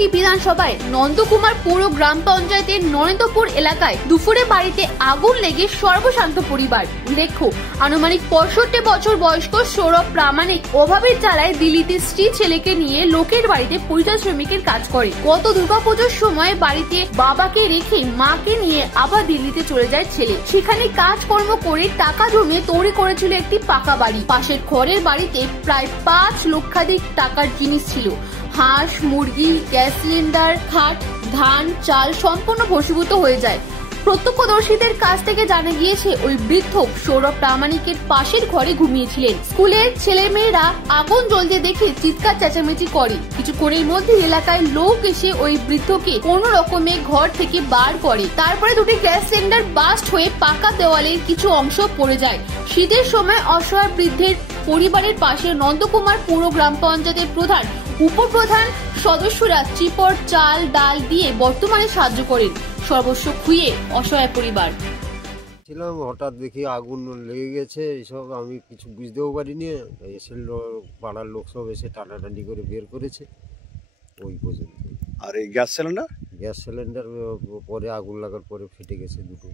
দিঘি বিধানসভায় নন্দকুমার পৌর গ্রাম পঞ্চায়েতের নরেন্দ্রপুর এলাকায় দুপুরে বাড়িতে আগুন লেগে সর্বশান্ত পরিবার। উল্লেখ্য, আনুমানিক 65 বছর বয়স্ক সৌরভ প্রামাণিক অভাবের জ্বালায় দিল্লিতে স্ত্রী ছেলেকে নিয়ে লোকের বাড়িতে পরিচয় শ্রমিকের কাজ করে। গত দুর্গাপুজোর সময় বাড়িতে বাবাকে রেখে মাকে নিয়ে আবার দিল্লিতে চলে যায় ছেলে। সেখানে কাজকর্ম করে টাকা জমিয়ে তৈরি করেছিল একটি পাকা বাড়ি। পাশের ঘরের বাড়িতে প্রায় 5 লক্ষাধিক টাকার জিনিস ছিল। হাঁস, মুরগি, গ্যাস সিলিন্ডার, খাট, ধান, চাল সম্পূর্ণ ভস্মীভূত হয়ে যায়। প্রত্যক্ষদর্শীদের কাছ থেকে জানা গিয়েছে, ওই বৃদ্ধ সৌরভ প্রামাণিকের পাশের ঘরে ঘুমিয়েছিলেন। স্কুলের ছেলেমেয়েরা আগুন জ্বলতে দেখে চিৎকার চেঁচামেচি করে। কিছুক্ষণের মধ্যে এলাকায় লোক এসে ওই বৃদ্ধকে কোনো রকমে ঘর থেকে বার করে। তারপরে দুটি গ্যাস সিলিন্ডার বাস্ট হয়ে পাকা দেওয়ালের কিছু অংশ পড়ে যায়। শীতের সময় অসহায় বৃদ্ধের পরিবারের পাশে নন্দকুমার পৌর গ্রাম পঞ্চায়েতের প্রধান, উপপ্রধান সদস্যরা চিপড়, চাল, ডাল দিয়ে বর্তমানে সাহায্য করেন। সর্বস্ব খুইয়ে অসহায় পরিবার। ছিলাম, হঠাৎ দেখি আগুন লেগে গেছে। এইসব আমি কিছু বুঝতেও পারিনি। এসে পাড়ার লোক সব এসে টানাটানি করে বের করেছে, ওই পর্যন্ত। আর এই গ্যাস সিলিন্ডার পরে আগুন লাগার পরে ফেটে গেছে। দুটো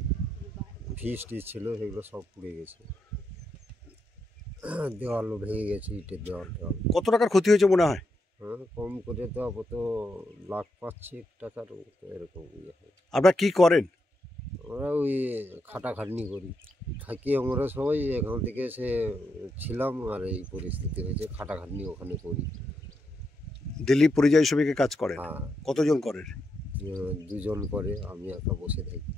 ফ্রিজ ছিল, সেগুলো সব পুড়ে গেছে। দেওয়ালও ভেঙে গেছে, ইটের দেওয়াল। কত টাকার ক্ষতি হয়েছে মনে হয়? হ্যাঁ, কম করে তো আপাতত লাখ 5 টাকার এরকম ইয়ে হয়। আপনারা কি করেন? আমরা ওই খাটাখাটনি করি, থাকি আমরা সবাই। এখান থেকে এসে ছিলাম, আর এই পরিস্থিতি হয়েছে। খাটাখাটনি ওখানে করি। দিল্লি পরিযায়ী শ্রমিকে কাজ করেন? হ্যাঁ। কতজন করেন? 2 জন করে, আমি একা বসে থাকি।